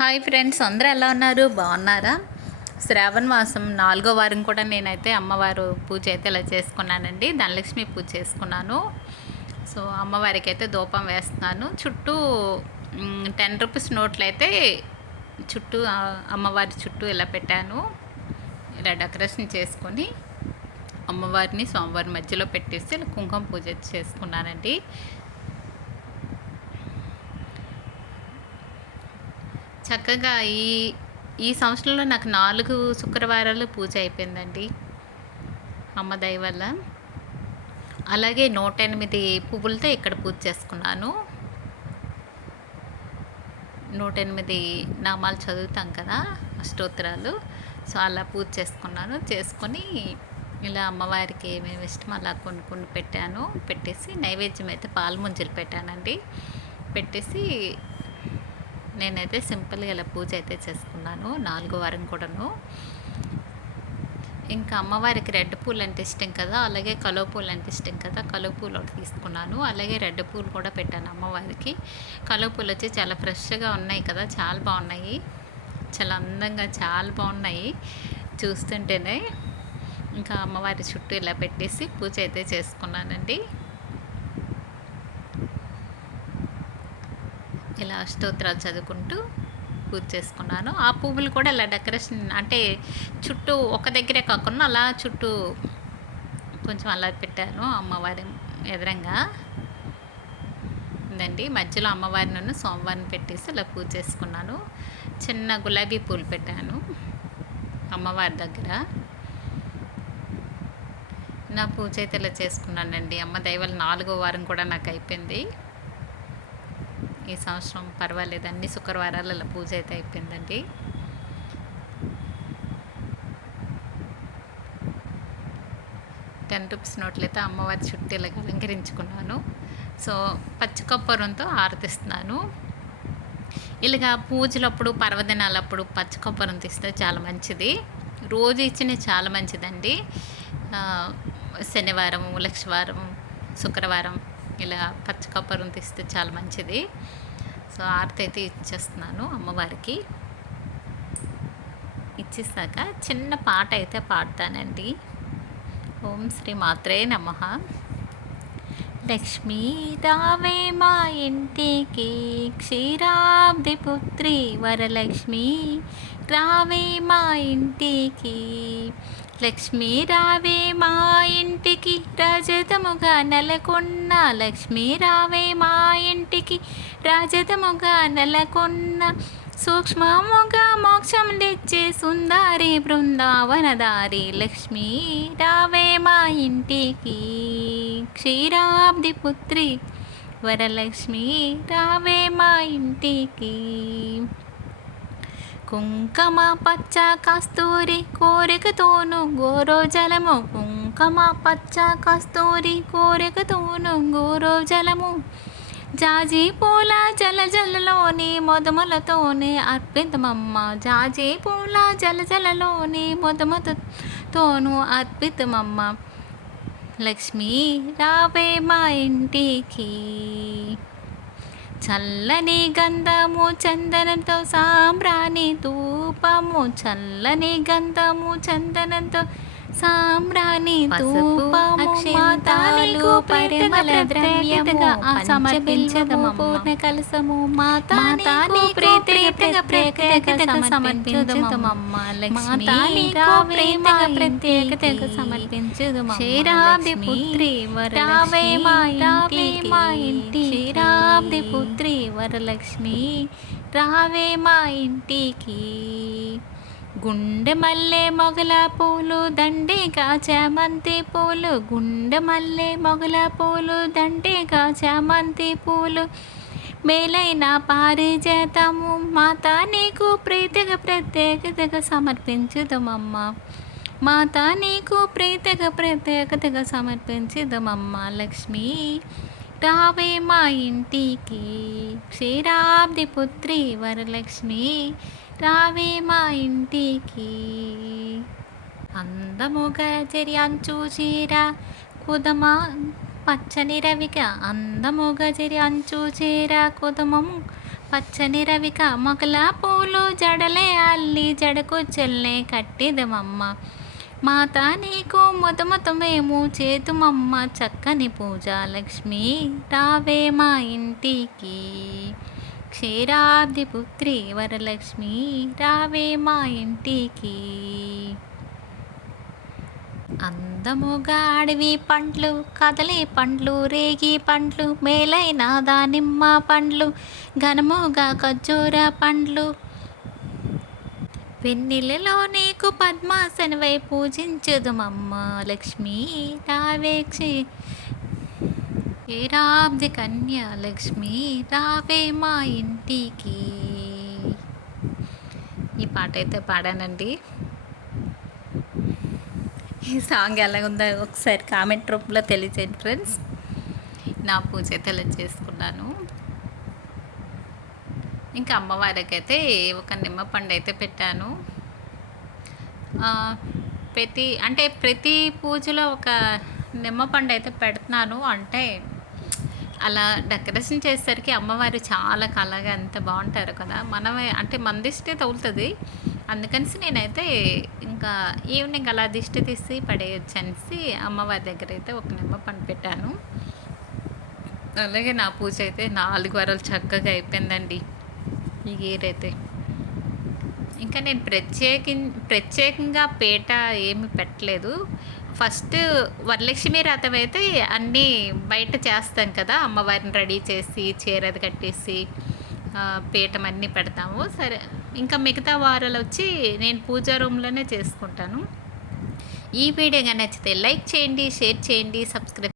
Hi friends అందరూ ఎలా ఉన్నారు? బాగున్నారా? శ్రావణ మాసం నాలుగో వారం కూడా నేనైతే అమ్మవారు పూజ అయితే ఇలా చేసుకున్నానండి. ధనలక్ష్మి పూజ చేసుకున్నాను. సో అమ్మవారికి అయితే దూపం వేస్తున్నాను. చుట్టూ టెన్ రూపీస్ నోట్లు అయితే చుట్టూ అమ్మవారి చుట్టూ ఇలా పెట్టాను. ఇలా డెకరేషన్ చేసుకొని అమ్మవారిని సోమవారి మధ్యలో పెట్టేసి ఇలా కుంకుమ పూజ చేసుకున్నానండి. చక్కగా ఈ ఈ సంవత్సరంలో నాకు నాలుగు శుక్రవారాలు పూజ అయిపోయిందండి. అమ్మ దయ వల్ల. అలాగే నూట ఎనిమిది పువ్వులతో ఇక్కడ పూజ చేసుకున్నాను. నూట ఎనిమిది నామాలు చదువుతాం కదా అష్టోత్తరాలు. సో అలా పూజ చేసుకున్నాను. చేసుకొని ఇలా అమ్మవారికి ఏమేమి ఇష్టం అలా కొన్ని కొన్ని పెట్టాను. పెట్టేసి నైవేద్యం అయితే పాలు ముంజలు పెట్టానండి. పెట్టేసి నేనైతే సింపుల్గా ఇలా పూజ అయితే చేసుకున్నాను నాలుగో వారం కూడాను. ఇంకా అమ్మవారికి రెడ్ పూలు అంటే ఇష్టం కదా అలాగే కలువ పూలు అంటే ఇష్టం కదా కలువ పూలు ఒకటి తీసుకున్నాను. అలాగే రెడ్ పూలు కూడా పెట్టాను అమ్మవారికి. కలువ పూలు వచ్చి చాలా ఫ్రెష్గా ఉన్నాయి కదా చాలా బాగున్నాయి. చాలా అందంగా చాలా బాగున్నాయి. చూస్తుంటేనే ఇంకా అమ్మవారి చుట్టూ ఇలా పెట్టేసి పూజ అయితే చేసుకున్నానండి. ఇలా స్తోత్రాలు చదువుకుంటూ పూజ చేసుకున్నాను. ఆ పువ్వులు కూడా ఇలా డెకరేషన్ అంటే చుట్టూ ఒక దగ్గరే కాకుండా అలా చుట్టూ కొంచెం అలా పెట్టాను అమ్మవారి ఎదురంగా. ఉందండి మధ్యలో అమ్మవారిని నన్ను సోమవారిని పెట్టేసి ఇలా పూజ చేసుకున్నాను. చిన్న గులాబీ పూలు పెట్టాను అమ్మవారి దగ్గర. నా పూజ అయితే ఇలా చేసుకున్నానండి. అమ్మ దైవాలు నాలుగో వారం కూడా నాకు అయిపోయింది. ఈ సంవత్సరం పర్వాలేదు. అన్ని శుక్రవారాల పూజ అయితే అయిపోయిందండి. టెన్ రూపీస్ నోట్లయితే అమ్మవారి చుట్టూ ఇలాగ అలంకరించుకున్నాను. సో పచ్చి కొబ్బరంతో ఆరతిస్తున్నాను ఇలాగా పూజలప్పుడు పర్వదినాలప్పుడు పచ్చి కొబ్బరం తీస్తే చాలా మంచిది. రోజు ఇచ్చిన చాలా మంచిదండి. శనివారం లక్షవారం శుక్రవారం ఇలా పచ్చి కొబ్బరం తీస్తే చాలా మంచిది. సో అయితే ఇచ్చేస్తున్నాను అమ్మవారికి. ఇచ్చేసాక చిన్న పాట అయితే పాడతానండి. ఓం శ్రీ మాత్రే నమ. లక్ష్మీ రావే మా ఇంటికి క్షీరాబ్ది పుత్రి వరలక్ష్మి రావే మా ఇంటికి. లక్ష్మీ రావే మా ఇంటికి రజతముగా నెలకొన్న లక్ష్మీ రావే మా ఇంటికి రాజతముగా నెలకొన్న సూక్ష్మముగా మోక్షం తెచ్చే సుందరి బృందావనదారి లక్ష్మీ రావే మా ఇంటికి. క్షీరాబ్ది పుత్రి వరలక్ష్మి రావే మా ఇంటికి. కుంకమ పచ్చ కస్తూరి కోరికతోను గోరోజలము కుంకమ పచ్చ కస్తూరి కోరికతోను గోరోజలము జాజీ పూల జల జలలోని మొదమలతోనే అర్పితమమ్మ జాజీ పూల జల జలలోని మొదముతోను అర్పితమమ్మ లక్ష్మీ రావే మా ఇంటికి చల్లని గంధము చందనంతో సాంబ్రాణి ధూపము. చల్లని గంధము చందనంతో సాంబ్రాణి ధూపము. మాతాలకు పరిమళ ద్రవ్యముగా సమర్పించదము పూర్ణ కలసము మాతానికి ప్రీతిగా ప్రత్యేకతగా సమర్పించదమమ్మ. లక్ష్మీ ప్రేమగా ప్రత్యేకతగా సమర్పించదము క్షీరాబ్ది పుత్రి వరలక్ష్మి రావే మా ఇంటి క్షీరాబ్ది పుత్రి వరలక్ష్మి రావే మా ఇంటికి. గుండె మల్లె మొగల పూలు దండిగా చామంతి పూలు. గుండె మల్లె మొగల పూలు దండిగా చామంతి పూలు. మేలైన పారిజాతము మాత నీకు ప్రీతిగా ప్రత్యేకతగా సమర్పించుదమమ్మ. మాత నీకు ప్రీతిగా ప్రత్యేకతగా సమర్పించుదమమ్మ లక్ష్మి. రావే మా ఇంటికి. క్షీరాబ్ది పుత్రి వరలక్ష్మి రావే మా ఇంటికి. అందముగ చెరియాంచు చీర కుదమా పచ్చని రవిక. అందముగా చెరి అంచు చీర కుదమము పచ్చని రవిక. మొగల పూలు జడలే అల్లి జడకు చెల్లే కట్టిదమమ్మ. మాత నీకు మొదమొతమేము చేతుమమ్మ చక్కని పూజ లక్ష్మి. రావే మా ఇంటికి. క్షీరాబ్ది పుత్రి వరలక్ష్మి రావే మా ఇంటికి. అందముగా అడవి పండ్లు కదలే పండ్లు రేగి పండ్లు మేలైన దానిమ్మ పండ్లు ఘనముగా ఖర్జూర పండ్లు వెన్నెలలో నీకు పద్మాసనవై పూజించదుమమ్మ లక్ష్మీ రావేక్షి. ఏరాబ్ది కన్య లక్ష్మి రావే మా ఇంటికి. ఈ పాట అయితే పాడానండి. ఈ సాంగ్ ఎలా ఉందో ఒకసారి కామెంట్ రూపంలో తెలియజేయండి ఫ్రెండ్స్. నా పూజ అయితే చేసుకున్నాను. ఇంకా అమ్మవారికి అయితే ఒక నిమ్మపండు అయితే పెట్టాను. ప్రతి అంటే ప్రతి పూజలో ఒక నిమ్మపండు అయితే పెడుతున్నాను. అంటే అలా డెకరేషన్ చేసేసరికి అమ్మవారు చాలా కళగా ఎంత బాగుంటారు కదా. మనమే అంటే మన దిష్టి తగులుతుంది. అందుకనిసి నేనైతే ఇంకా ఈవినింగ్ అలా దిష్టి తీసి పడేయచ్చు అనేసి అమ్మవారి దగ్గర అయితే ఒక నిమ్మ పండు పెట్టాను. అలాగే నా పూజ అయితే నాలుగు వారాలు చక్కగా అయిపోయిందండి. ఈ అయితే ఇంకా నేను ప్రత్యేకి ప్రత్యేకంగా పీట ఏమి పెట్టలేదు. ఫస్ట్ వరలక్ష్మి రథం అయితే అన్నీ బయట చేస్తాం కదా అమ్మవారిని రెడీ చేసి చీర అది కట్టేసి పీఠం అన్నీ పెడతాము. సరే ఇంకా మిగతా వారాలు వచ్చి నేను పూజా రూమ్లోనే చేసుకుంటాను. ఈ వీడియో కానీ నచ్చితే లైక్ చేయండి షేర్ చేయండి సబ్స్క్రైబ్